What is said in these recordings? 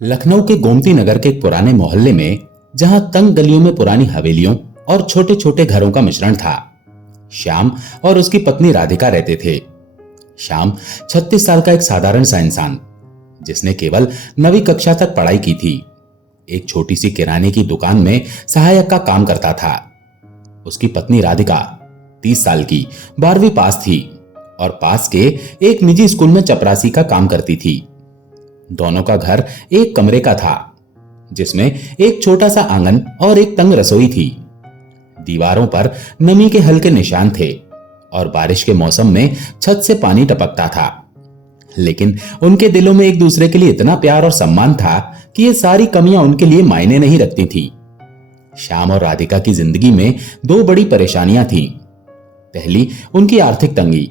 लखनऊ के गोमती नगर के एक पुराने मोहल्ले में, जहां तंग गलियों में पुरानी हवेलियों और छोटे छोटे घरों का मिश्रण था, श्याम और उसकी पत्नी राधिका रहते थे। श्याम 36 साल का एक साधारण सा इंसान, जिसने केवल 9वीं कक्षा तक पढ़ाई की थी, एक छोटी सी किराने की दुकान में सहायक का काम करता था। उसकी पत्नी राधिका 30 साल की 12वीं पास थी और पास के एक निजी स्कूल में चपरासी का काम करती थी। दोनों का घर एक कमरे का था, जिसमें एक छोटा सा आंगन और एक तंग रसोई थी। दीवारों पर नमी के हल्के निशान थे और बारिश के मौसम में छत से पानी टपकता था। लेकिन उनके दिलों में एक दूसरे के लिए इतना प्यार और सम्मान था कि ये सारी कमियां उनके लिए मायने नहीं रखती थी। श्याम और राधिका की जिंदगी में दो बड़ी परेशानियां थीं। पहली, उनकी आर्थिक तंगी।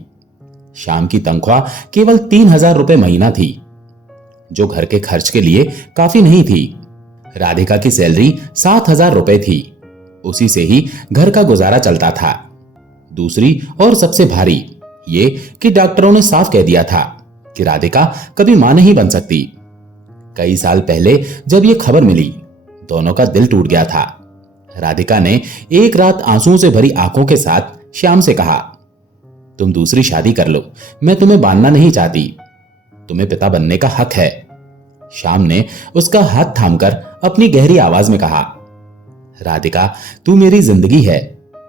श्याम की तनख्वाह केवल 3000 रुपए महीना थी, जो घर के खर्च के लिए काफी नहीं थी। राधिका की सैलरी 7000 रुपए थी, उसी से ही घर का गुजारा चलता था। दूसरी और सबसे भारी ये कि डॉक्टरों ने साफ कह दिया था कि राधिका कभी मां नहीं बन सकती। कई साल पहले जब ये खबर मिली, दोनों का दिल टूट गया था। राधिका ने एक रात आंसुओं से भरी आंखों के साथ श्याम से कहा, तुम दूसरी शादी कर लो, मैं तुम्हें बांधना नहीं चाहती, तुम्हें पिता बनने का हक है। श्याम ने उसका हाथ थामकर अपनी गहरी आवाज में कहा, राधिका, तू मेरी जिंदगी है।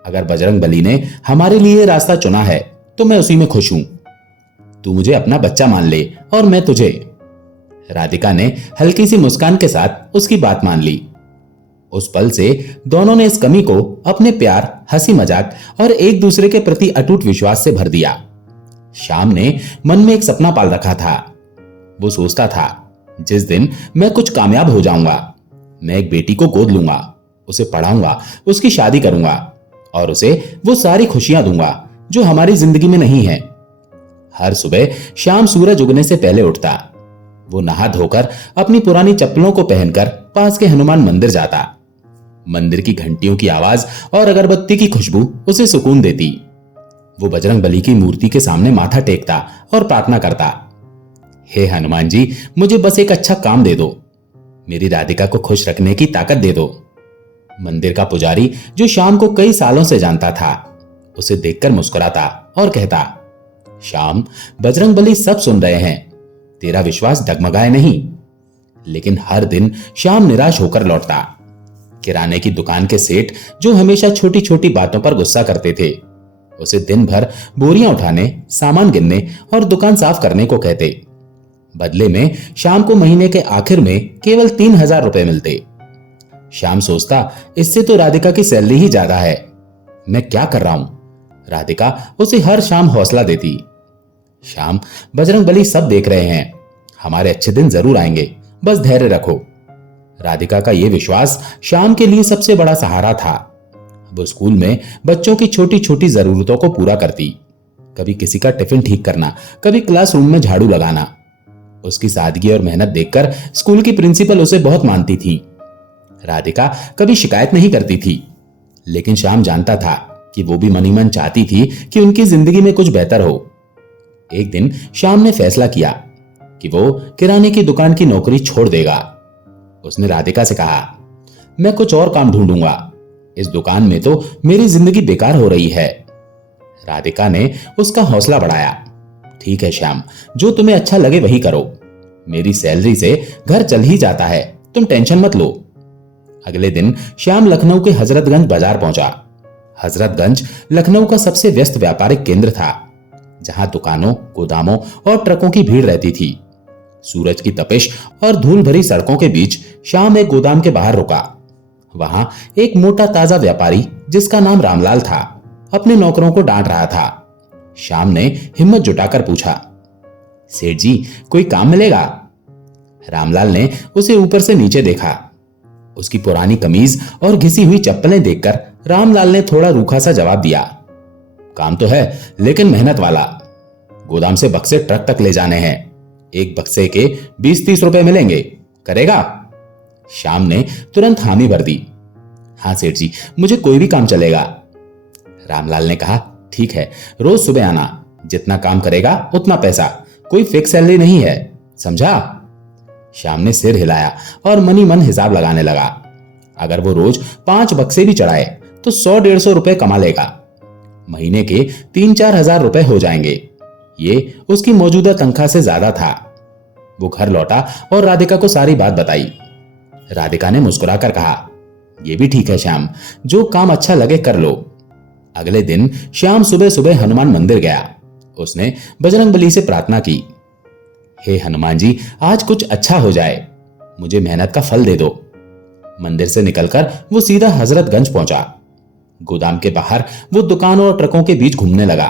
अगर बजरंग बली ने हमारे लिए रास्ता चुना है तो मैं उसी में खुश हूं। तू मुझे अपना बच्चा मान ले और मैं तुझे। राधिका ने हल्की सी मुस्कान के साथ उसकी बात मान ली। उस पल से दोनों ने इस कमी को अपने प्यार, हंसी मजाक और एक दूसरे के प्रति अटूट विश्वास से भर दिया। श्याम ने मन में एक सपना पाल रखा था। वो सोचता था, जिस दिन मैं कुछ कामयाब हो जाऊंगा, मैं एक बेटी को गोद लूंगा, उसे पढ़ाऊंगा, उसकी शादी करूंगा और उसे वो सारी खुशियां दूंगा जो हमारी जिंदगी में नहीं है। हर सुबह शाम सूरज उगने से पहले उठता। वो नहा धोकर अपनी पुरानी चप्पलों को पहनकर पास के हनुमान मंदिर जाता। मंदिर की घंटियों की आवाज और अगरबत्ती की खुशबू उसे सुकून देती। वो बजरंग बली की मूर्ति के सामने माथा टेकता और प्रार्थना करता, हे हनुमान जी, मुझे बस एक अच्छा काम दे दो, मेरी राधिका को खुश रखने की ताकत दे दो। मंदिर का पुजारी, जो श्याम को कई सालों से जानता था, उसे देखकर मुस्कुराता और कहता, श्याम, बजरंग बली सब सुन रहे हैं, तेरा विश्वास डगमगाए नहीं। लेकिन हर दिन श्याम निराश होकर लौटता। किराने की दुकान के सेठ, जो हमेशा छोटी छोटी बातों पर गुस्सा करते थे, उसे दिन भर बोरियां उठाने, सामान गिनने और दुकान साफ करने को कहते। बदले में श्याम को महीने के आखिर में केवल 3000 रुपए मिलते। श्याम सोचता, इससे तो राधिका की सैलरी ही ज्यादा है, मैं क्या कर रहा हूं। राधिका उसे हर शाम हौसला देती, श्याम, बजरंग बली सब देख रहे हैं, हमारे अच्छे दिन जरूर आएंगे, बस धैर्य रखो। राधिका का यह विश्वास श्याम के लिए सबसे बड़ा सहारा था। वो स्कूल में बच्चों की छोटी छोटी जरूरतों को पूरा करती, कभी किसी का टिफिन ठीक करना, कभी क्लासरूम में झाड़ू लगाना। उसकी सादगी और मेहनत देखकर स्कूल की प्रिंसिपल उसे बहुत मानती थी। राधिका कभी शिकायत नहीं करती थी, लेकिन श्याम जानता था कि वो भी मनी मन चाहती थी कि उनकी जिंदगी में कुछ बेहतर हो। एक दिन श्याम ने फैसला किया कि वो किराने की दुकान की नौकरी छोड़ देगा। उसने राधिका से कहा, मैं कुछ और काम ढूंढूंगा, इस दुकान में तो मेरी जिंदगी बेकार हो रही है। राधिका ने उसका हौसला बढ़ाया, ठीक है श्याम, जो तुम्हें अच्छा लगे वही करो, मेरी सैलरी से घर चल ही जाता है, तुम टेंशन मत लो। अगले दिन श्याम लखनऊ के हजरतगंज बाजार पहुंचा। हजरतगंज लखनऊ का सबसे व्यस्त व्यापारिक केंद्र था, जहां दुकानों, गोदामों और ट्रकों की भीड़ रहती थी। सूरज की तपिश और धूल भरी सड़कों के बीच श्याम एक गोदाम के बाहर रुका। वहां एक मोटा ताजा व्यापारी, जिसका नाम रामलाल था, अपने नौकरों को डांट रहा था। श्याम ने हिम्मत जुटाकर पूछा, सेठ जी, कोई काम मिलेगा? रामलाल ने उसे ऊपर से नीचे देखा। उसकी पुरानी कमीज और घिसी हुई चप्पलें देखकर रामलाल ने थोड़ा रूखा सा जवाब दिया, काम तो है, लेकिन मेहनत वाला। गोदाम से बक्से ट्रक तक ले जाने हैं, एक बक्से के 20-30 रुपए मिलेंगे, करेगा? श्याम ने तुरंत हामी भर दी, हाँ सेठ जी, मुझे कोई भी काम चलेगा। रामलाल ने कहा, ठीक है, रोज सुबह आना, जितना काम करेगा उतना पैसा, कोई फिक्स सैलरी नहीं है, समझा? श्याम ने सिर हिलाया और मनी मन हिसाब लगाने लगा। अगर वो रोज 5 बक्से भी चढ़ाए तो 100-150 रुपए कमा लेगा। महीने के 3-4 हजार रुपए हो जाएंगे। ये उसकी मौजूदा तनख्वाह से ज्यादा था। वो घर लौटा और राधिका को सारी बात बताई। राधिका ने मुस्कुराकर कहा, यह भी ठीक है श्याम, जो काम अच्छा लगे कर लो। अगले दिन श्याम सुबह सुबह हनुमान मंदिर गया। उसने बजरंगबली से प्रार्थना की, हे हनुमान जी, आज कुछ अच्छा हो जाए, मुझे मेहनत का फल दे दो। मंदिर से निकलकर वो सीधा हजरतगंज पहुंचा। गोदाम के बाहर वो दुकानों और ट्रकों के बीच घूमने लगा।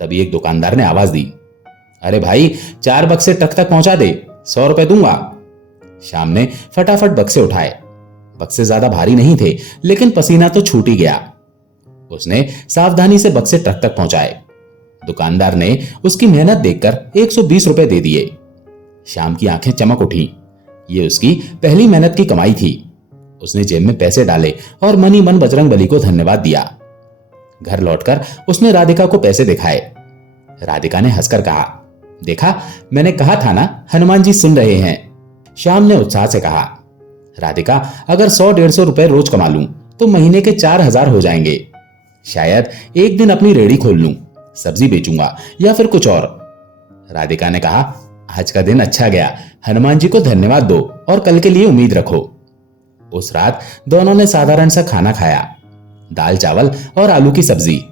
तभी एक दुकानदार ने आवाज दी, अरे भाई, 4 बक्से ट्रक तक पहुंचा दे, 100 रुपए दूंगा। श्याम ने फटाफट बक्से उठाए। बक्से ज्यादा भारी नहीं थे, लेकिन पसीना तो छूट ही गया। उसने सावधानी से बक्से ट्रक तक पहुंचाए। दुकानदार ने उसकी मेहनत देखकर 120 रुपए दे दिए। श्याम की आंखें चमक उठी। ये उसकी पहली मेहनत की कमाई थी। उसने जेब में पैसे डाले और मनी मन बजरंगबली को धन्यवाद दिया। घर लौटकर उसने राधिका को पैसे दिखाए। राधिका ने हंसकर कहा, देखा, मैंने कहा था ना, हनुमान जी सुन रहे हैं। श्याम ने उत्साह से कहा, राधिका, अगर 100-150 रुपए रोज कमा लूं तो महीने के 4,000 हो जाएंगे। शायद एक दिन अपनी रेहड़ी खोल लूं, सब्जी बेचूंगा या फिर कुछ और। राधिका ने कहा, आज का दिन अच्छा गया, हनुमान जी को धन्यवाद दो और कल के लिए उम्मीद रखो। उस रात दोनों ने साधारण सा खाना खाया, दाल चावल और आलू की सब्जी,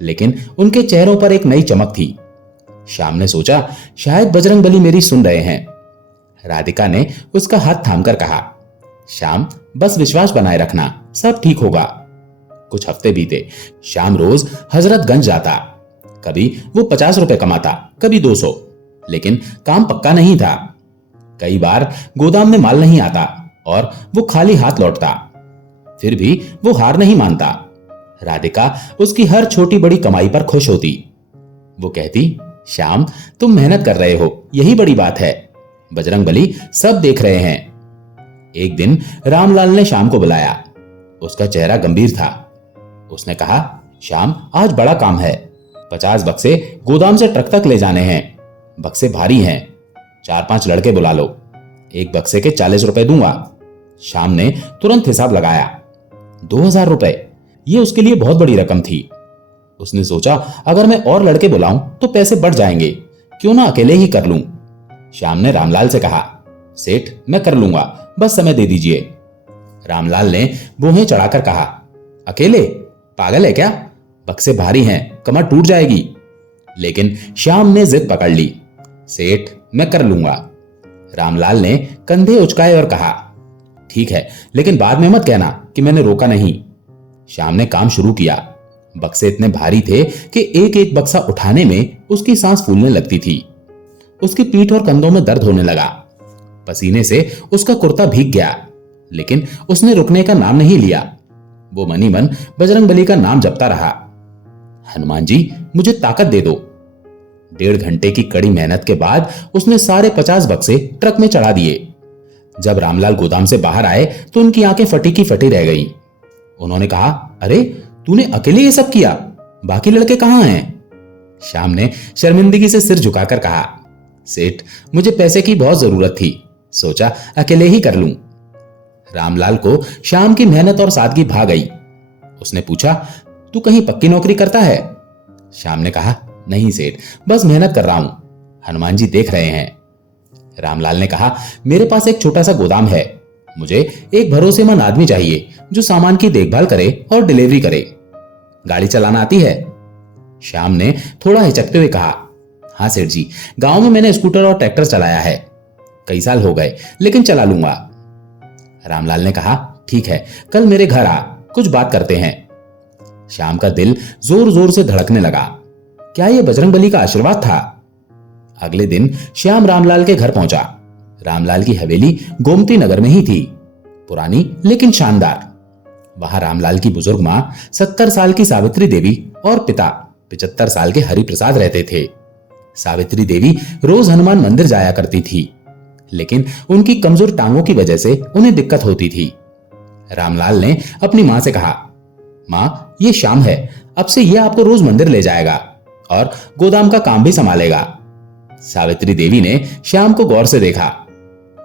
लेकिन उनके चेहरों पर एक नई चमक थी। श्याम ने सोचा, शायद बजरंगबली मेरी सुन रहे हैं। राधिका ने उसका हाथ थामकर कहा, श्याम, बस विश्वास बनाए रखना, सब ठीक होगा। कुछ हफ्ते बीते। श्याम रोज हजरतगंज जाता। कभी वो 50 रुपए कमाता, कभी 200, लेकिन काम पक्का नहीं था। कई बार गोदाम में माल नहीं आता और वो खाली हाथ लौटता। फिर भी वो हार नहीं मानता। राधिका उसकी हर छोटी बड़ी कमाई पर खुश होती। वो कहती, श्याम, तुम मेहनत कर रहे हो, यही बड़ी बात है, बजरंगबली सब देख रहे हैं। एक दिन रामलाल ने श्याम को बुलाया। उसका चेहरा गंभीर था। उसने कहा, श्याम, आज बड़ा काम है। 50 बक्से गोदाम से ट्रक तक ले जाने हैं। बक्से भारी हैं। 4-5 लड़के बुला लो। एक बक्से के 40 रुपए दूंगा। श्याम ने तुरंत हिसाब लगाया। 2,000 रुपए, ये उसके लिए बहुत बड़ी रकम थी। उसने सोचा, अगर मैं और लड़के बुलाऊं तो पैसे बढ़ जाएंगे, क्यों ना अकेले ही कर लूं। श्याम ने रामलाल से कहा, सेठ, मैं कर लूंगा, बस समय दे दीजिए। रामलाल ने बोहें चढ़ाकर कहा, अकेले? पागल है क्या? बक्से भारी हैं, कमर टूट जाएगी। लेकिन श्याम ने जिद पकड़ ली। सेठ, मैं कर लूंगा। रामलाल ने कंधे उचकाए और कहा, ठीक है, लेकिन बाद में मत कहना कि मैंने रोका नहीं। श्याम ने काम शुरू किया। बक्से इतने भारी थे कि एक एक बक्सा उठाने में उसकी सांस फूलने लगती थी। उसकी पीठ और कंधों में दर्द होने लगा। पसीने से उसका कुर्ता भीग गया, लेकिन उसने रुकने का नाम नहीं लिया। वो मनी मन बजरंगबली का नाम जपता रहा। हनुमान जी, मुझे ताकत दे दो। 1.5 घंटे की कड़ी मेहनत के बाद उसने सारे 50 बक्से ट्रक में चढ़ा दिए। जब रामलाल गोदाम से बाहर आए तो उनकी आंखें फटी की फटी रह गईं। उन्होंने कहा, अरे, तूने अकेले ये सब किया? बाकी लड़के कहां हैं? श्याम ने शर्मिंदगी से सिर झुकाकर कहा, सेठ, मुझे पैसे की बहुत जरूरत थी, सोचा अकेले ही कर लूं। रामलाल को श्याम की मेहनत और सादगी भा गई। उसने पूछा, तू कहीं पक्की नौकरी करता है? श्याम ने कहा, नहीं सेठ, बस मेहनत कर रहा हूं, हनुमान जी देख रहे हैं। रामलाल ने कहा, मेरे पास एक छोटा सा गोदाम है, मुझे एक भरोसेमंद आदमी चाहिए जो सामान की देखभाल करे और डिलीवरी करे। गाड़ी चलाना आती है? श्याम ने थोड़ा हिचकते हुए कहा, हाँ सेठ जी, गांव में मैंने स्कूटर और ट्रैक्टर चलाया है, कई साल हो गए, लेकिन चला लूंगा। रामलाल ने कहा, ठीक है, कल मेरे घर आ, कुछ बात करते हैं। श्याम का दिल जोर जोर से धड़कने लगा। क्या यह बजरंगबली का आशीर्वाद था? अगले दिन श्याम रामलाल के घर पहुंचा। रामलाल की हवेली गोमती नगर में ही थी, पुरानी लेकिन शानदार। वहां रामलाल की बुजुर्ग मां 70 साल की सावित्री देवी और पिता 75 साल के हरिप्रसाद रहते थे। सावित्री देवी रोज हनुमान मंदिर जाया करती थी, लेकिन उनकी कमजोर टांगों की वजह से उन्हें दिक्कत होती थी। रामलाल ने अपनी मां से कहा, मां, ये श्याम है, अब से ये आपको रोज मंदिर ले जाएगा और गोदाम का काम भी संभालेगा। सावित्री देवी ने श्याम को गौर से देखा।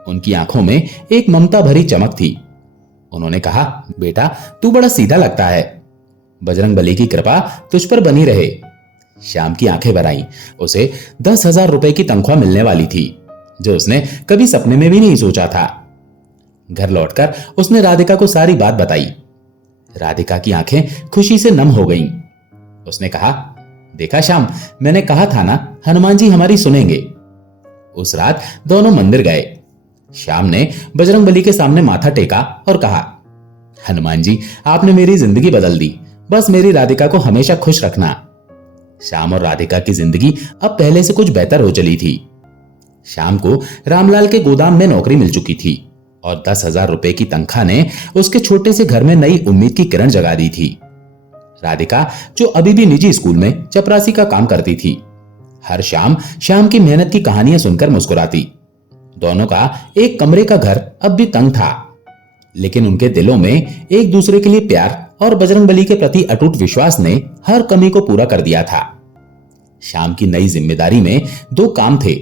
उनकी आंखों में एक ममता भरी चमक थी। उन्होंने कहा, बेटा तू बड़ा सीधा लगता है, बजरंगबली की कृपा तुझ पर बनी रहे। श्याम की आंखें भर आईं। उसे 10,000 रुपए की तनख्वाह मिलने वाली थी, जो उसने कभी सपने में भी नहीं सोचा था। घर लौटकर उसने राधिका को सारी बात बताई। राधिका की आंखें खुशी से नम हो गईं। उसने कहा, देखा श्याम, मैंने कहा था ना, हनुमान जी हमारी सुनेंगे। उस रात दोनों मंदिर गए। श्याम ने बजरंगबली के सामने माथा टेका और कहा, हनुमान जी आपने मेरी जिंदगी बदल दी, बस मेरी राधिका को हमेशा खुश रखना। श्याम और राधिका की जिंदगी अब पहले से कुछ बेहतर हो चली थी। श्याम को रामलाल के गोदाम में नौकरी मिल चुकी थी और 10,000 रुपए की तनख्वाह ने उसके छोटे से घर में नई उम्मीद की किरण जगा दी थी। राधिका, जो अभी भी निजी स्कूल में चपरासी का काम करती थी, हर शाम श्याम की मेहनत की कहानियां सुनकर मुस्कुराती। दोनों का एक कमरे का घर अब भी तंग था, लेकिन उनके दिलों में एक दूसरे के लिए प्यार और बजरंगबली के प्रति अटूट विश्वास ने हर कमी को पूरा कर दिया था। श्याम की नई जिम्मेदारी में 2 काम थे।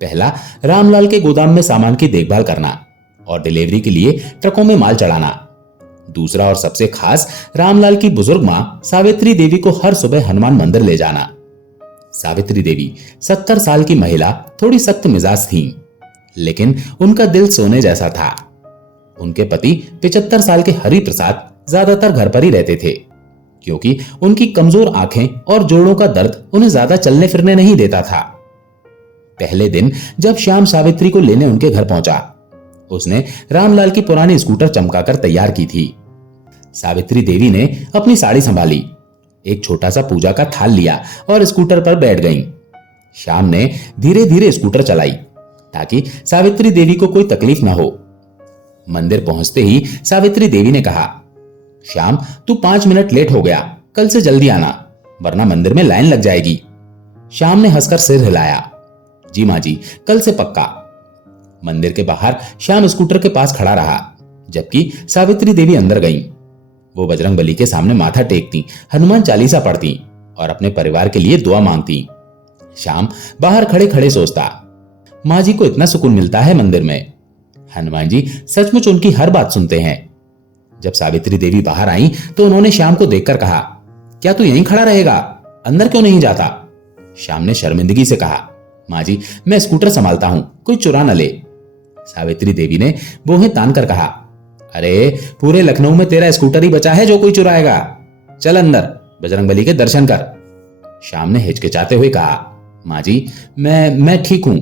पहला, रामलाल के गोदाम में सामान की देखभाल करना और डिलीवरी के लिए ट्रकों में माल चढ़ाना। दूसरा और सबसे खास, रामलाल की बुजुर्ग मां सावित्री देवी को हर सुबह हनुमान मंदिर ले जाना। सावित्री देवी 70 साल की महिला, थोड़ी सख्त मिजाज थीं, लेकिन उनका दिल सोने जैसा था। उनके पति 75 साल के हरि प्रसाद ज्यादातर घर पर ही रहते थे, क्योंकि उनकी कमजोर आंखें और जोड़ों का दर्द उन्हें ज्यादा चलने फिरने नहीं देता था। पहले दिन जब श्याम सावित्री को लेने उनके घर पहुंचा, उसने रामलाल की पुरानी स्कूटर चमकाकर तैयार की थी। सावित्री देवी ने अपनी साड़ी संभाली, एक छोटा सा पूजा का थाल लिया और स्कूटर पर बैठ गईं। श्याम ने धीरे धीरे स्कूटर चलाई ताकि सावित्री देवी को कोई तकलीफ न हो। मंदिर पहुंचते ही सावित्री देवी ने कहा, श्याम तू 5 मिनट लेट हो गया, कल से जल्दी आना, वरना मंदिर में लाइन लग जाएगी। श्याम ने हंसकर सिर हिलाया, जी मां जी, कल से पक्का। मंदिर के बाहर श्याम स्कूटर के पास खड़ा रहा, जबकि सावित्री देवी अंदर गईं। वो बजरंगबली के सामने माथा टेकती, हनुमान चालीसा पढ़ती और अपने परिवार के लिए दुआ मांगती। श्याम बाहर खड़े खड़े सोचता, मां जी को इतना सुकून मिलता है मंदिर में। हनुमान जी सचमुच उनकी हर बात सुनते हैं। जब सावित्री देवी बाहर आई तो उन्होंने श्याम को देखकर कहा, क्या तू यहीं खड़ा रहेगा, अंदर क्यों नहीं जाता? श्याम ने शर्मिंदगी से कहा, मां जी मैं स्कूटर संभालता हूं, कोई चुरा न ले। सावित्री देवी ने बोहें तान कर कहा, अरे पूरे लखनऊ में तेरा स्कूटर ही बचा है जो कोई चुराएगा, चल अंदर बजरंगबली के दर्शन कर। श्याम ने हिचकिचाते हुए कहा, मां जी मैं ठीक हूं।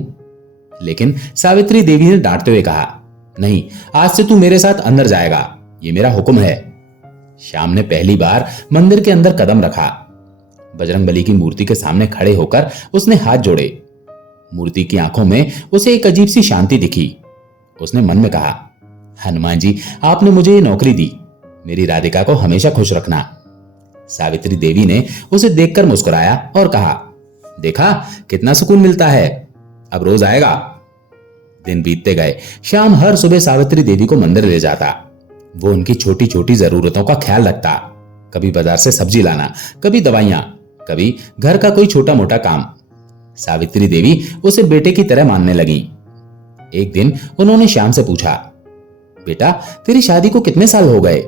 लेकिन सावित्री देवी ने डांटते हुए कहा, नहीं, आज से तू मेरे साथ अंदर जाएगा, ये मेरा हुक्म है। श्याम ने पहली बार मंदिर के अंदर कदम रखा। बजरंगबली की मूर्ति के सामने खड़े होकर उसने हाथ जोड़े। मूर्ति की आंखों में उसे एक अजीब सी शांति दिखी। उसने मन में कहा, हनुमान जी आपने मुझे ये नौकरी दी, मेरी राधिका को हमेशा खुश रखना। सावित्री देवी ने उसे देखकर मुस्कुराया और कहा, देखा कितना सुकून मिलता है, अब रोज आएगा। दिन बीतते गए। श्याम हर सुबह सावित्री देवी को मंदिर ले जाता। वो उनकी छोटी छोटी जरूरतों का ख्याल रखता, कभी बाजार से सब्जी लाना, कभी दवाइयां, कभी घर का कोई छोटा मोटा काम। सावित्री देवी उसे बेटे की तरह मानने लगी। एक दिन उन्होंने श्याम से पूछा, बेटा तेरी शादी को कितने साल हो गए?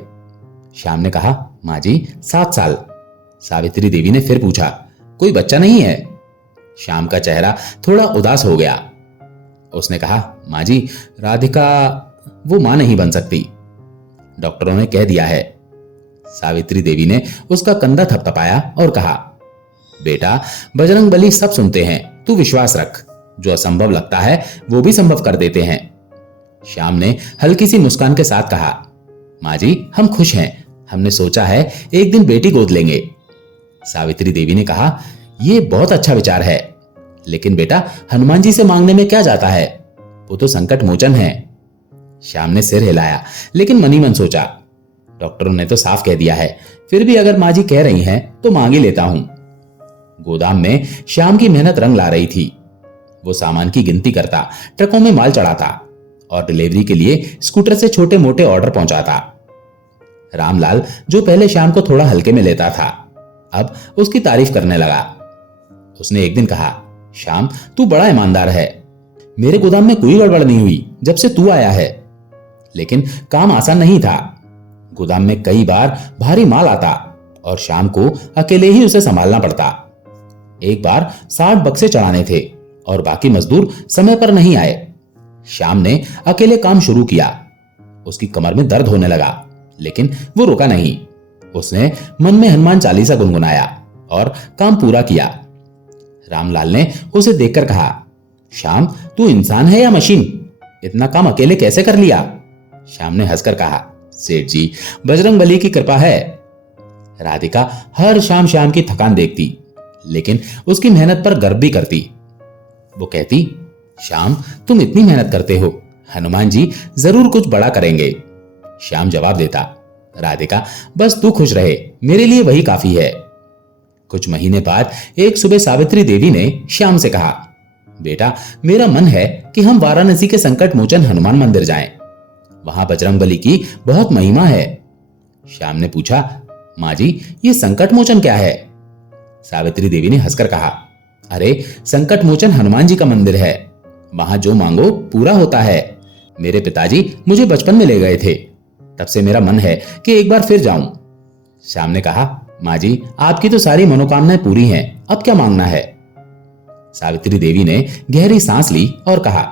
श्याम ने कहा, मां जी 7 साल। सावित्री देवी ने फिर पूछा, कोई बच्चा नहीं है? श्याम का चेहरा थोड़ा उदास हो गया। उसने कहा, मां जी राधिका वो मां नहीं बन सकती, डॉक्टरों ने कह दिया है। सावित्री देवी ने उसका कंधा थपथपाया और कहा, बेटा बजरंगबली सब सुनते हैं, तू विश्वास रख, जो असंभव लगता है वो भी संभव कर देते हैं। श्याम ने हल्की सी मुस्कान के साथ कहा, मां जी हम खुश हैं, हमने सोचा है एक दिन बेटी गोद लेंगे। सावित्री देवी ने कहा, यह बहुत अच्छा विचार है, लेकिन बेटा हनुमान जी से मांगने में क्या जाता है, वो तो संकट मोचन है। श्याम ने सिर हिलाया, लेकिन मनी मन सोचा, डॉक्टरों ने तो साफ कह दिया है, फिर भी अगर मां जी कह रही हैं तो मांग ही लेता हूं। गोदाम में श्याम की मेहनत रंग ला रही थी। वो सामान की गिनती करता, ट्रकों में माल चढ़ाता और डिलीवरी के लिए स्कूटर से छोटे मोटे ऑर्डर पहुंचाता। रामलाल, जो पहले श्याम को थोड़ा हल्के में लेता था, अब उसकी तारीफ करने लगा। उसने एक दिन कहा, श्याम तू बड़ा ईमानदार है, मेरे गोदाम में कोई गड़बड़ नहीं हुई जब से तू आया है। लेकिन काम आसान नहीं था। गोदाम में कई बार भारी माल आता और शाम को अकेले ही उसे संभालना पड़ता। एक बार 60 बक्से चढ़ाने थे और बाकी मजदूर समय पर नहीं आए। शाम ने अकेले काम शुरू किया। उसकी कमर में दर्द होने लगा, लेकिन वो रुका नहीं। उसने मन में हनुमान चालीसा गुनगुनाया और काम पूरा किया। रामलाल ने उसे देखकर कहा, श्याम, तू इंसान है या मशीन? इतना काम अकेले कैसे कर लिया? श्याम ने हंसकर कहा, सेठ जी, बजरंगबली की कृपा है। राधिका हर शाम श्याम की थकान देखती, लेकिन उसकी मेहनत पर गर्व भी करती। वो कहती, श्याम, तुम इतनी मेहनत करते हो, हनुमान जी जरूर कुछ बड़ा करेंगे। श्याम जवाब देता, राधिका, बस तू खुश रहे, मेरे लिए वही काफी है। कुछ महीने बाद एक सुबह सावित्री देवी ने श्याम से कहा, बेटा, मेरा मन है कि हम वाराणसी के संकट मोचन हनुमान मंदिर जाएं। वहां बजरंगबली की बहुत महिमा है। श्याम ने पूछा, माँ जी, ये संकट मोचन क्या है? सावित्री देवी ने हंसकर कहा, अरे, संकट मोचन हनुमान जी का मंदिर है। वहां जो मांगो पूरा होता है। मेरे पिताजी मुझे बचपन में ले गए थे, तब से मेरा मन है कि एक बार फिर जाऊं। श्याम ने कहा, माँ जी, आपकी तो सारी मनोकामनाएं पूरी हैं, अब क्या मांगना है? सावित्री देवी ने गहरी सांस ली और कहा,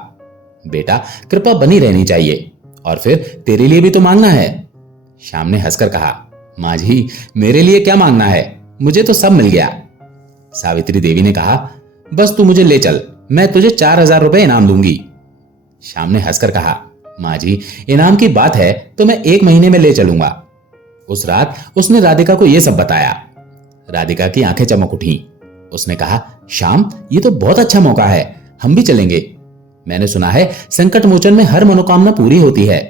बेटा, कृपा बनी रहनी चाहिए, और फिर तेरे लिए भी तो मांगना है। श्याम ने हंसकर कहा, माँ जी, मेरे लिए क्या मांगना है, मुझे तो सब मिल गया। सावित्री देवी ने कहा, बस तू मुझे ले चल, मैं तुझे 4000 रुपए इनाम दूंगी। श्याम ने हंसकर कहा, माँ जी, इनाम की बात है तो मैं 1 महीने में ले चलूंगा। उस रात उसने राधिका को यह सब बताया। राधिका की आंखें चमक उठी। उसने कहा, श्याम, ये तो बहुत अच्छा मौका है, हम भी चलेंगे। मैंने सुना है संकट मोचन में हर मनोकामना पूरी होती है।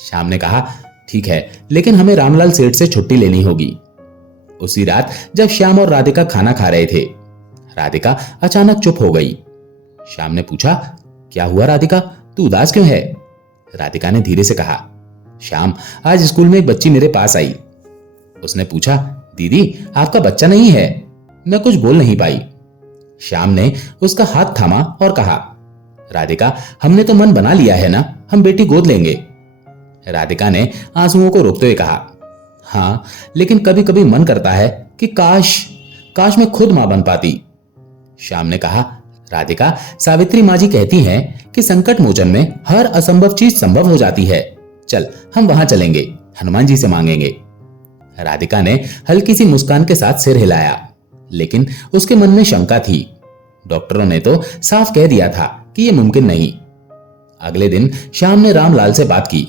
श्याम ने कहा, ठीक है, लेकिन हमें रामलाल सेठ से छुट्टी लेनी होगी। उसी रात जब श्याम और राधिका खाना खा रहे थे, राधिका अचानक चुप हो गई। श्याम ने पूछा, क्या हुआ राधिका, तू उदास क्यों है? राधिका ने धीरे से कहा, श्याम, आज स्कूल में एक बच्ची मेरे पास आई। उसने पूछा, दीदी, आपका बच्चा नहीं है? मैं कुछ बोल नहीं पाई। श्याम ने उसका हाथ थामा और कहा, राधिका, हमने तो मन बना लिया है ना, हम बेटी गोद लेंगे। राधिका ने आंसुओं को रोकते हुए कहा, हाँ, लेकिन कभी कभी मन करता है कि काश मैं खुद मां बन पाती। श्याम ने कहा, राधिका, सावित्री माँ जी कहती हैं कि संकट मोचन में हर असंभव चीज संभव हो जाती है। चल, हम वहां चलेंगे, हनुमान जी से मांगेंगे। राधिका ने हल्की सी मुस्कान के साथ सिर हिलाया, लेकिन उसके मन में शंका थी। डॉक्टरों ने तो साफ कह दिया था कि यह मुमकिन नहीं। अगले दिन श्याम ने रामलाल से बात की।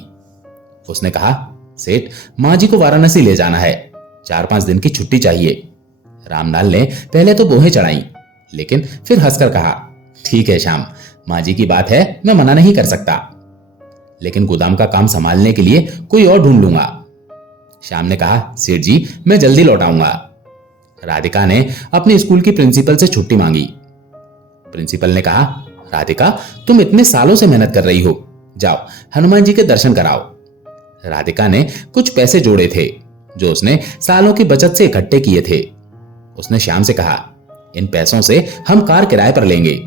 उसने कहा, सेठ, माँ जी को वाराणसी ले जाना है, 4-5 दिन की छुट्टी चाहिए। रामलाल ने पहले तो बोहें चढ़ाई, लेकिन फिर हंसकर कहा, ठीक है श्याम, माँ जी की बात है, मैं मना नहीं कर सकता, लेकिन गोदाम का काम संभालने के लिए कोई और ढूंढ लूंगा। श्याम ने कहा, सेठ जी, मैं जल्दी लौट आऊंगा। राधिका ने अपने स्कूल की प्रिंसिपल से छुट्टी मांगी। प्रिंसिपल ने कहा, राधिका, तुम इतने सालों से मेहनत कर रही हो, जाओ हनुमान जी के दर्शन कराओ। राधिका ने कुछ पैसे जोड़े थे जो उसने सालों की बचत से इकट्ठे किए थे। उसने श्याम से कहा, इन पैसों से हम कार किराए पर लेंगे,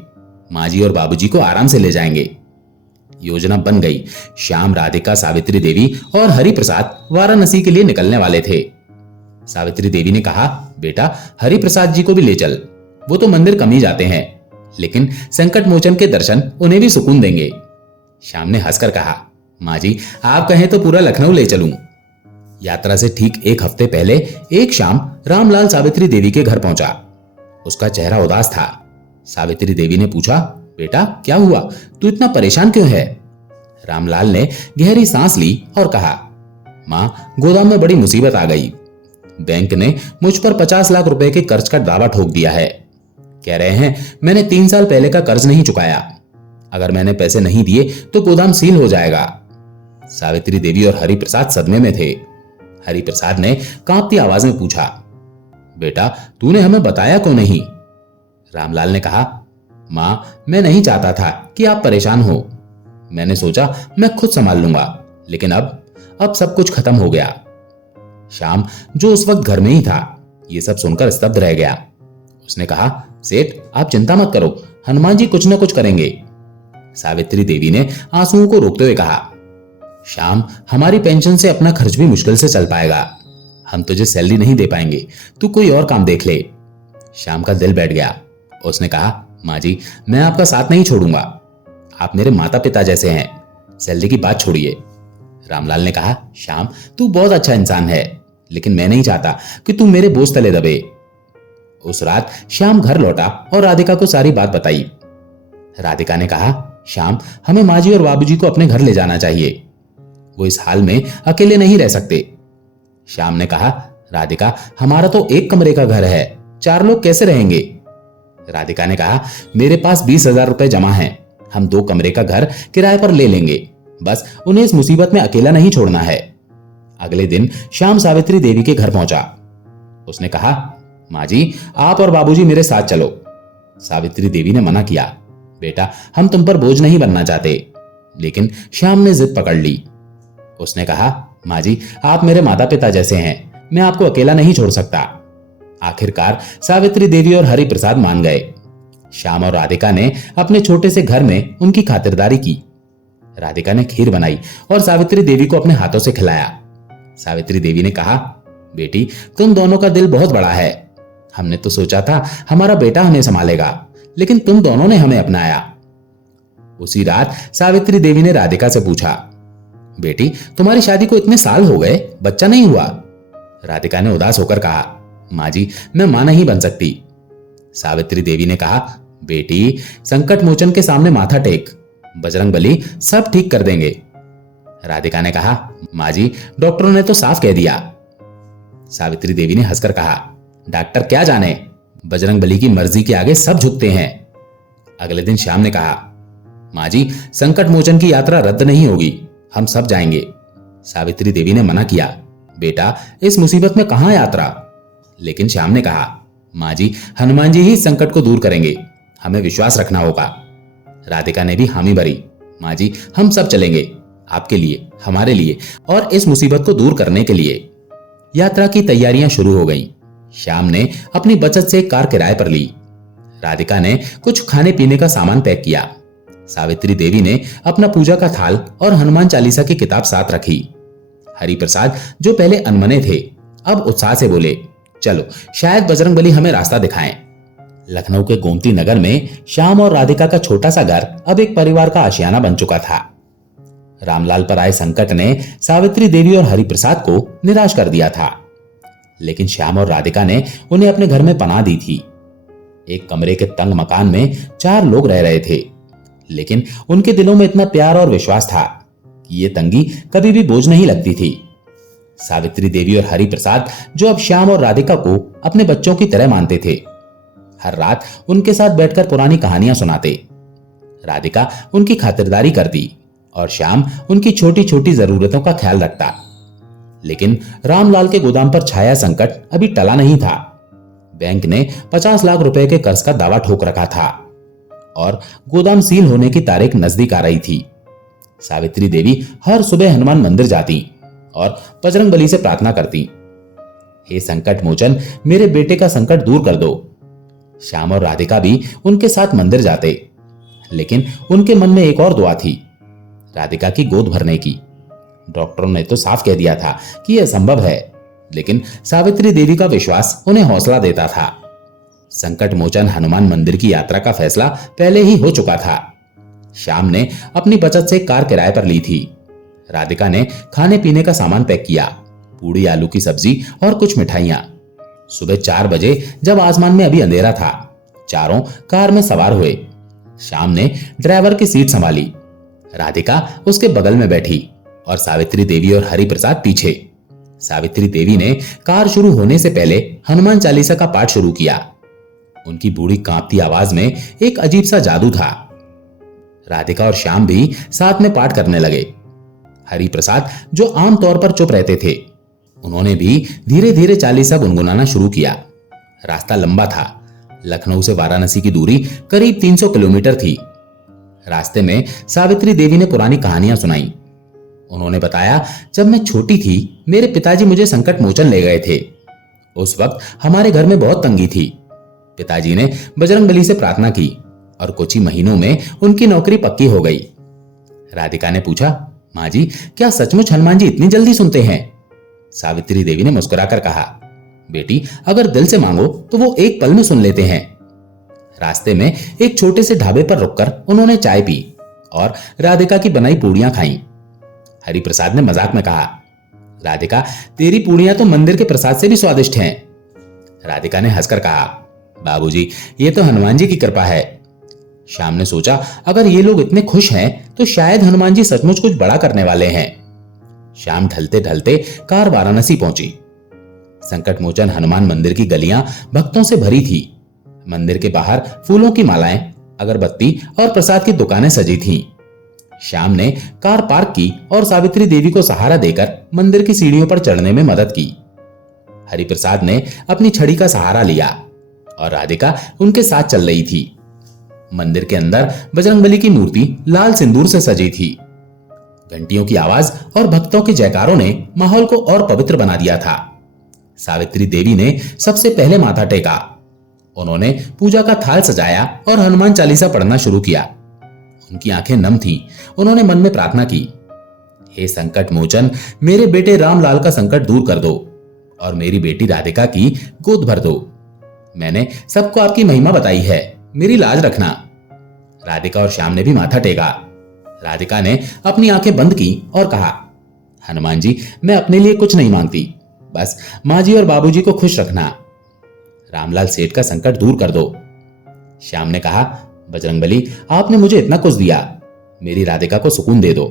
माँ जी और बाबूजी को आराम से ले जाएंगे। योजना बन गई। श्याम, राधिका, सावित्री देवी और हरि प्रसाद वाराणसी के लिए निकलने वाले थे। सावित्री देवी ने कहा, बेटा, हरि प्रसाद जी को भी ले चल, वो तो मंदिर कम ही जाते हैं, लेकिन संकट मोचन के दर्शन उन्हें भी सुकून देंगे। श्याम ने हंसकर कहा, माँ जी, आप कहें तो पूरा लखनऊ ले चलूं। यात्रा से ठीक 1 हफ्ते पहले एक शाम रामलाल सावित्री देवी के घर पहुंचा। उसका चेहरा उदास था। सावित्री देवी ने पूछा, बेटा, क्या हुआ, तू इतना परेशान क्यों है? रामलाल ने गहरी सांस ली और कहा, मां, गोदाम में बड़ी मुसीबत आ गई। बैंक ने मुझ पर 50 लाख रुपए के कर्ज का दावा ठोक दिया है। कह रहे हैं मैंने 3 साल पहले का कर्ज नहीं चुकाया। अगर मैंने पैसे नहीं दिए तो गोदाम सील हो जाएगा। सावित्री देवी और हरि प्रसाद सदमे में थे। हरि प्रसाद ने कांपती आवाज में पूछा, बेटा, तूने हमें बताया क्यों नहीं? रामलाल ने कहा, मां, मैं नहीं चाहता था कि आप परेशान हो। मैंने सोचा मैं खुद संभाल लूंगा, लेकिन अब सब कुछ खत्म हो गया। श्याम, जो उस वक्त घर में ही था, ये सब सुनकर स्तब्ध रह गया। उसने कहा, सेठ, आप चिंता मत करो, हनुमान जी कुछ न कुछ करेंगे। सावित्री देवी ने आंसुओं को रोकते हुए कहा, श्याम, हमारी पेंशन से अपना खर्च भी मुश्किल से चल पाएगा। हम तुझे सैलरी नहीं दे पाएंगे, तू कोई और काम देख ले। श्याम का दिल बैठ गया। उसने कहा, माँ जी, मैं आपका साथ नहीं छोड़ूंगा। आप मेरे माता पिता जैसे हैं, सैलरी की बात छोड़िए। रामलाल ने कहा, श्याम, तू बहुत अच्छा इंसान है, लेकिन मैं नहीं चाहता कि तू मेरे बोझ तले दबे। उस रात श्याम घर लौटा और राधिका को सारी बात बताई। राधिका ने कहा, श्याम, हमें माँ जी और बाबूजी को अपने घर ले जाना चाहिए। वो इस हाल में अकेले नहीं रह सकते। श्याम ने कहा, राधिका, हमारा तो एक कमरे का घर है, 4 लोग कैसे रहेंगे? राधिका ने कहा, मेरे पास 20,000 रुपए जमा हैं, हम 2 कमरे का घर किराए पर ले लेंगे। बस उन्हें इस मुसीबत में अकेला नहीं छोड़ना है। अगले दिन श्याम सावित्री देवी के घर पहुंचा। उसने कहा, माँ जी, आप और बाबूजी मेरे साथ चलो। सावित्री देवी ने मना किया, बेटा, हम तुम पर बोझ नहीं बनना चाहते। लेकिन श्याम ने जिद पकड़ ली। उसने कहा, माँ जी, आप मेरे माता पिता जैसे हैं, मैं आपको अकेला नहीं छोड़ सकता। आखिरकार सावित्री देवी और हरि प्रसाद मान गए। श्याम और राधिका ने अपने छोटे से घर में उनकी खातिरदारी की। राधिका ने खीर बनाई और सावित्री देवी को अपने हाथों से खिलाया। सावित्री देवी ने कहा, बेटी, तुम दोनों का दिल बहुत बड़ा है। हमने तो सोचा था हमारा बेटा हमें संभालेगा, लेकिन तुम दोनों ने हमें अपनाया। उसी रात सावित्री देवी ने राधिका से पूछा, बेटी, तुम्हारी शादी को इतने साल हो गए, बच्चा नहीं हुआ? राधिका ने उदास होकर कहा, माँ जी, मैं मां नहीं बन सकती। सावित्री देवी ने कहा, बेटी, संकट मोचन के सामने माथा टेक, बजरंगबली सब ठीक कर देंगे। राधिका ने कहा, माँ जी, डॉक्टरों ने तो साफ कह दिया। सावित्री देवी ने हंसकर कहा, डॉक्टर क्या जाने, बजरंगबली की मर्जी के आगे सब झुकते हैं। अगले दिन श्याम ने कहा, माँ जी, संकट मोचन की यात्रा रद्द नहीं होगी, हम सब जाएंगे। सावित्री देवी ने मना किया, बेटा, इस मुसीबत में कहां यात्रा? लेकिन श्याम ने कहा, माँ जी, हनुमान जी ही संकट को दूर करेंगे, हमें विश्वास रखना होगा। राधिका ने भी हामी भरी, माँ जी, हम सब चलेंगे, आपके लिए, हमारे लिए और इस मुसीबत को दूर करने के लिए। यात्रा की तैयारियां शुरू हो गईं। श्याम ने अपनी बचत से एक कार किराए पर ली। राधिका ने कुछ खाने पीने का सामान पैक किया। सावित्री देवी ने अपना पूजा का थाल और हनुमान चालीसा की किताब साथ रखी। हरि प्रसाद, जो पहले अनमने थे, अब उत्साह से बोले, चलो, शायद बजरंगबली हमें रास्ता दिखाएं। लखनऊ के गोमती नगर में श्याम और राधिका का छोटा सा घर अब एक परिवार का आशियाना बन चुका था। रामलाल पर आए संकट ने सावित्री देवी और हरि प्रसाद को निराश कर दिया था, लेकिन श्याम और राधिका ने उन्हें अपने घर में पनाह दी थी। एक कमरे के तंग मकान में 4 लोग रह रहे थे, लेकिन उनके दिलों में इतना प्यार और विश्वास था कि ये तंगी कभी भी बोझ नहीं लगती थी। सावित्री देवी और हरि प्रसाद, जो अब श्याम और राधिका को अपने बच्चों की तरह मानते थे, हर रात उनके साथ बैठकर पुरानी कहानियां सुनाते। राधिका उनकी खातिरदारी करती और श्याम उनकी छोटी छोटी जरूरतों का ख्याल रखता। लेकिन रामलाल के गोदाम पर छाया संकट अभी टला नहीं था। बैंक ने 50 लाख रुपए के कर्ज का दावा ठोक रखा था और गोदाम सील होने की तारीख नजदीक आ रही थी। सावित्री देवी हर सुबह हनुमान मंदिर जाती और बजरंगबली से प्रार्थना करती, हे संकट मोचन, मेरे बेटे का संकट दूर कर दो। श्याम और राधिका भी उनके साथ मंदिर जाते, लेकिन उनके मन में एक और दुआ थी, राधिका की गोद भरने की। डॉक्टरों ने तो साफ कह दिया था कि यह संभव है, लेकिन सावित्री देवी का विश्वास उन्हें हौसला देता था। संकट मोचन हनुमान मंदिर की यात्रा का फैसला पहले ही हो चुका था। श्याम ने अपनी बचत से कार किराए पर ली थी। राधिका ने खाने पीने का सामान पैक किया, पूड़ी, आलू की सब्जी और कुछ मिठाइयां। सुबह 4 बजे, जब आसमान में अभी अंधेरा था, चारों कार में सवार हुए। श्याम ने ड्राइवर की सीट संभाली, राधिका उसके बगल में बैठी और सावित्री देवी और हरि प्रसाद पीछे। सावित्री देवी ने कार शुरू होने से पहले हनुमान चालीसा का पाठ शुरू किया। उनकी बूढ़ी कांपती आवाज में एक अजीब सा जादू था। राधिका और श्याम भी साथ में पाठ करने लगे। हरि प्रसाद, जो आमतौर पर चुप रहते थे, उन्होंने भी धीरे धीरे चालीसा गुनगुनाना शुरू किया। रास्ता लंबा था। लखनऊ से वाराणसी की दूरी करीब 300 किलोमीटर थी। रास्ते में सावित्री देवी ने पुरानी कहानियां सुनाई। उन्होंने बताया, जब मैं छोटी थी, मेरे पिताजी मुझे संकट मोचन ले गए थे। उस वक्त हमारे घर में बहुत तंगी थी। पिताजी ने बजरंगबली से प्रार्थना की, और कुछ ही महीनों में उनकी नौकरी पक्की हो गई। राधिका ने पूछा, माँ जी, क्या सचमुच हनुमान जी इतनी जल्दी सुनते हैं? सावित्री देवी ने मुस्कुराकर कहा, बेटी, अगर दिल से मांगो तो वो एक पल में सुन लेते हैं। रास्ते में एक छोटे से ढाबे पर रुककर उन्होंने चाय पी और राधिका की बनाई पूड़ियां खाईं। हरिप्रसाद ने मजाक में कहा, राधिका, तेरी पूड़ियां तो मंदिर के प्रसाद से भी स्वादिष्ट हैं। राधिका ने हंसकर कहा, बाबूजी, ये तो हनुमान जी की कृपा है। श्याम ने सोचा, अगर ये लोग इतने खुश हैं तो शायद हनुमान जी सचमुच कुछ बड़ा करने वाले हैं। शाम ढलते ढलते कार वाराणसी पहुंची। संकट मोचन हनुमान मंदिर की गलियां भक्तों से भरी थी। मंदिर के बाहर फूलों की मालाएं, अगरबत्ती और प्रसाद की दुकानें सजी थीं। श्याम ने कार पार्क की और सावित्री देवी को सहारा देकर मंदिर की सीढ़ियों पर चढ़ने में मदद की। हरिप्रसाद ने अपनी छड़ी का सहारा लिया और राधिका उनके साथ चल रही थी। मंदिर के अंदर बजरंगबली की मूर्ति लाल सिंदूर से सजी थी। घंटियों की आवाज और भक्तों के जयकारों ने माहौल को और पवित्र बना दिया था। सावित्री देवी ने सबसे पहले माथा टेका। उन्होंने पूजा का थाल सजाया और हनुमान चालीसा पढ़ना शुरू किया। उनकी आंखें नम थीं। उन्होंने मन में प्रार्थना की, हे संकट मोचन, मेरे बेटे रामलाल का संकट दूर कर दो और मेरी बेटी राधिका की गोद भर दो। मैंने सबको आपकी महिमा बताई है, मेरी लाज रखना। राधिका और श्याम ने भी माथा टेका। राधिका ने अपनी आंखें बंद की और कहा, हनुमान जी, मैं अपने लिए कुछ नहीं मांगती, बस माँ जी और बाबूजी को खुश रखना। रामलाल सेठ का संकट दूर कर दो। श्याम ने कहा, बजरंगबली, आपने मुझे इतना कुछ दिया, मेरी राधिका को सुकून दे दो।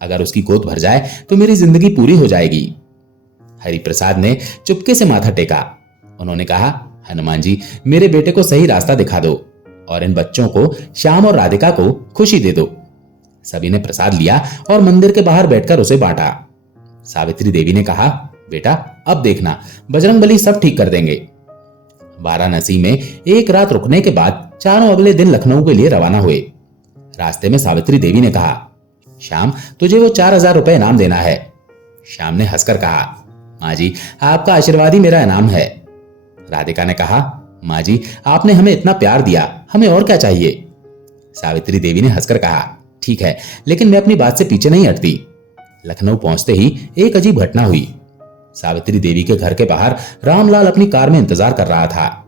अगर उसकी गोद भर जाए तो मेरी जिंदगी पूरी हो जाएगी। हरिप्रसाद ने चुपके से माथा टेका। उन्होंने कहा, हनुमान जी, मेरे बेटे को सही रास्ता दिखा दो और इन बच्चों को, श्याम और राधिका को खुशी दे दो। सभी ने प्रसाद लिया और मंदिर के बाहर बैठकर उसे बांटा। सावित्री देवी ने कहा, बेटा, अब देखना, बजरंगबली सब ठीक कर देंगे। वाराणसी में एक रात रुकने के बाद चारों अगले दिन लखनऊ के लिए रवाना हुए। रास्ते में सावित्री देवी ने कहा, श्याम, तुझे वो 4000 रुपए इनाम देना है। श्याम ने हंसकर कहा, माँ जी, आपका आशीर्वाद ही मेरा इनाम है। राधिका ने कहा, माँ जी, आपने हमें इतना प्यार दिया, हमें और क्या चाहिए? सावित्री देवी ने हंसकर कहा, ठीक है, लेकिन मैं अपनी बात से पीछे नहीं हटती। लखनऊ पहुंचते ही एक अजीब घटना हुई। सावित्री देवी के घर के बाहर रामलाल अपनी कार में इंतजार कर रहा था।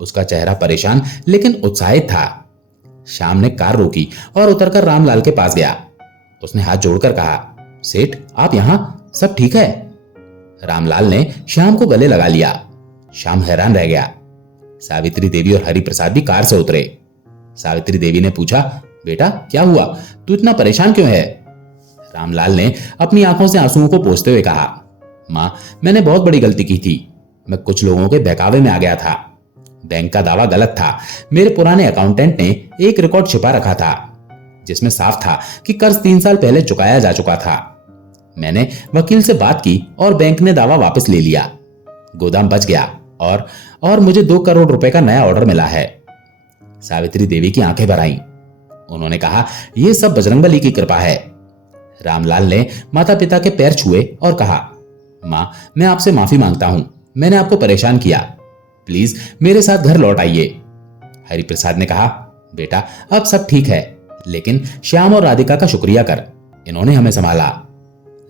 उसका चेहरा परेशान लेकिन उत्साहित था। श्याम ने कार रोकी और उतरकर रामलाल के पास गया। उसने हाथ जोड़कर कहा, सेठ, आप यहां, सब ठीक है? रामलाल ने श्याम को गले लगा लिया। श्याम हैरान रह गया। सावित्री देवी और हरिप्रसाद भी कार से उतरे। सावित्री देवी ने पूछा, बेटा, क्या हुआ? तू इतना परेशान क्यों है? रामलाल ने अपनी आंखों से आंसुओं को पोंछते हुए कहा, माँ, मैंने बहुत बड़ी गलती की थी। मैं कुछ लोगों के बहकावे में आ गया था। बैंक का दावा गलत था। मेरे पुराने अकाउंटेंट ने एक रिकॉर्ड छिपा रखा था जिसमें साफ था कि कर्ज 3 साल पहले चुकाया जा चुका था। मैंने वकील से बात की और बैंक ने दावा वापस ले लिया। गोदाम बच गया और मुझे 2 करोड़ रुपए का नया ऑर्डर मिला है। सावित्री देवी की आंखें भर आईं। उन्होंने कहा, यह सब बजरंगबली की कृपा है। रामलाल ने माता पिता के पैर छुए और कहा, मां, मैं आपसे माफी मांगता हूं, मैंने आपको परेशान किया। प्लीज मेरे साथ घर लौट आइए। हरिप्रसाद ने कहा, बेटा, अब सब ठीक है, लेकिन श्याम और राधिका का शुक्रिया कर, इन्होंने हमें संभाला।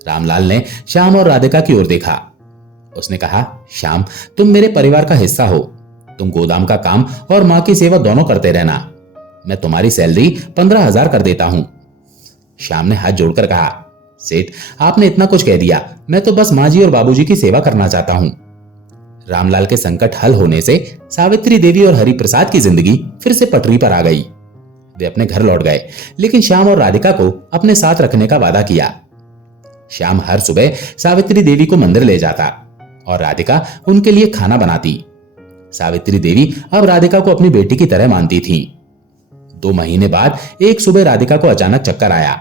रामलाल ने श्याम और राधिका की ओर देखा। उसने कहा, श्याम, तुम मेरे परिवार का हिस्सा हो। तुम गोदाम का काम और मां की सेवा दोनों करते रहना। मैं तुम्हारी सैलरी 15,000 कर देता हूं। श्याम ने हाथ जोड़कर कहा, सेठ, आपने इतना कुछ कह दिया, मैं तो बस माँ जी और बाबूजी की सेवा करना चाहता हूं। रामलाल के संकट हल होने से सावित्री देवी और हरिप्रसाद की जिंदगी फिर से पटरी पर आ गई। वे अपने घर लौट गए, लेकिन श्याम और राधिका को अपने साथ रखने का वादा किया। श्याम हर सुबह सावित्री देवी को मंदिर ले जाता और राधिका उनके लिए खाना बनाती। सावित्री देवी अब राधिका को अपनी बेटी की तरह मानती थी। 2 महीने बाद एक सुबह राधिका को अचानक चक्कर आया।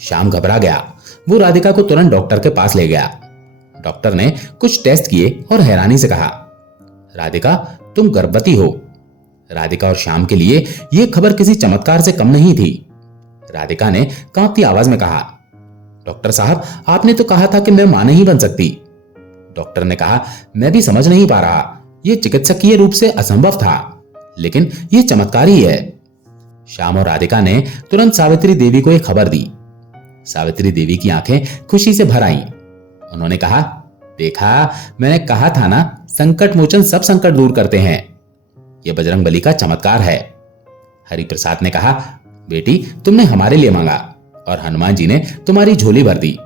श्याम घबरा गया। वो राधिका को तुरंत डॉक्टर के पास ले गया। डॉक्टर ने कुछ टेस्ट किए और हैरानी से कहा, राधिका, तुम गर्भवती हो। राधिका और श्याम के लिए यह खबर किसी चमत्कार से कम नहीं थी। राधिका ने कांपती आवाज में कहा, डॉक्टर साहब, आपने तो कहा था कि मैं मां नहीं बन सकती। डॉक्टर ने कहा, मैं भी समझ नहीं पा रहा, यह चिकित्सकीय रूप से असंभव था, लेकिन यह चमत्कार ही है। श्याम और राधिका ने तुरंत सावित्री देवी को एक खबर दी। सावित्री देवी की आंखें खुशी से भर आईं। उन्होंने कहा, देखा, मैंने कहा था ना, संकट मोचन सब संकट दूर करते हैं। यह बजरंगबली का चमत्कार है। हरिप्रसाद ने कहा, बेटी, तुमने हमारे लिए मांगा और हनुमान जी ने तुम्हारी झोली भर दी।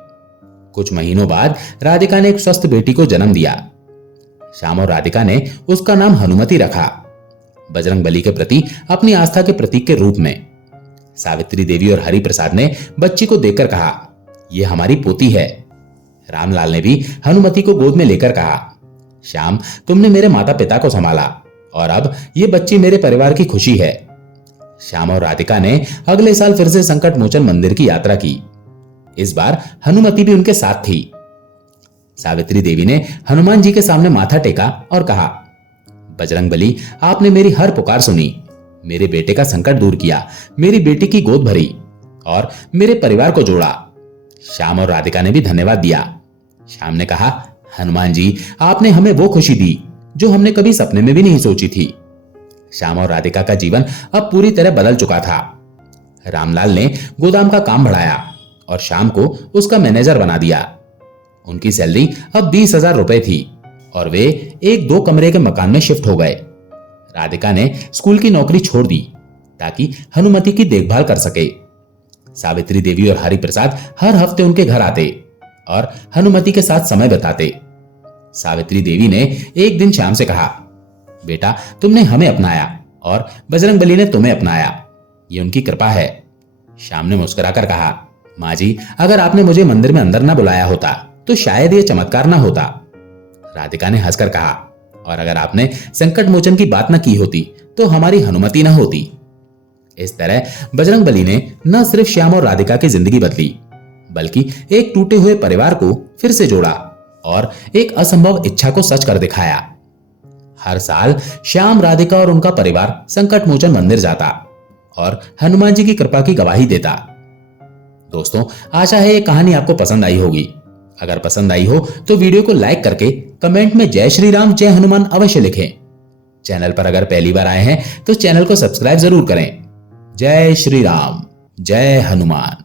कुछ महीनों बाद राधिका ने एक स्वस्थ बेटी को जन्म दिया। श्याम और राधिका ने उसका नाम हनुमति रखा, बजरंगबली के प्रति अपनी आस्था के प्रतीक के रूप में। सावित्री देवी और हरिप्रसाद ने बच्ची को देखकर कहा, यह हमारी पोती है। रामलाल ने भी हनुमति को गोद में लेकर कहा, श्याम, तुमने मेरे माता पिता को संभाला और अब ये बच्ची मेरे परिवार की खुशी है। श्याम और राधिका ने अगले साल फिर से संकट मोचन मंदिर की यात्रा की। इस बार हनुमति भी उनके साथ थी। सावित्री देवी ने हनुमान जी के सामने माथा टेका और कहा, बजरंगबली, आपने मेरी हर पुकार सुनी, मेरे बेटे का संकट दूर किया, मेरी बेटी की गोद भरी और मेरे परिवार को जोड़ा। श्याम और राधिका ने भी धन्यवाद दिया। श्याम ने कहा, हनुमान जी, आपने हमें वो खुशी दी जो हमने कभी सपने में भी नहीं सोची थी। श्याम और राधिका का जीवन अब पूरी तरह बदल चुका था। रामलाल ने गोदाम का काम बढ़ाया और श्याम को उसका मैनेजर बना दिया। उनकी सैलरी अब 20,000 रुपए थी और वे एक 2 कमरे के मकान में शिफ्ट हो गए। राधिका ने स्कूल की नौकरी छोड़ दी ताकि हनुमति की देखभाल कर सके। सावित्री देवी और हरिप्रसाद हर हफ्ते उनके घर आते और हनुमति के साथ समय बिताते। सावित्री देवी ने एक दिन श्याम से कहा, बेटा, तुमने हमें अपनाया और बजरंगबली ने तुम्हें अपनाया, ये उनकी कृपा है। श्याम ने मुस्कुराकर कहा, माँ जी, अगर आपने मुझे मंदिर में अंदर ना बुलाया होता तो शायद ये चमत्कार ना होता। राधिका ने हंसकर कहा, और अगर आपने संकट मोचन की बात ना की होती तो हमारी हनुमति ना होती। इस तरह बजरंगबली ने न सिर्फ श्याम और राधिका की जिंदगी बदली, बल्कि एक टूटे हुए परिवार को फिर से जोड़ा और एक असंभव इच्छा को सच कर दिखाया। हर साल श्याम, राधिका और उनका परिवार संकट मोचन मंदिर जाता और हनुमान जी की कृपा की गवाही देता। दोस्तों, आशा है ये कहानी आपको पसंद आई होगी। अगर पसंद आई हो तो वीडियो को लाइक करके कमेंट में जय श्री राम, जय हनुमान अवश्य लिखें। चैनल पर अगर पहली बार आए हैं तो चैनल को सब्सक्राइब जरूर करें। जय श्री राम, जय हनुमान।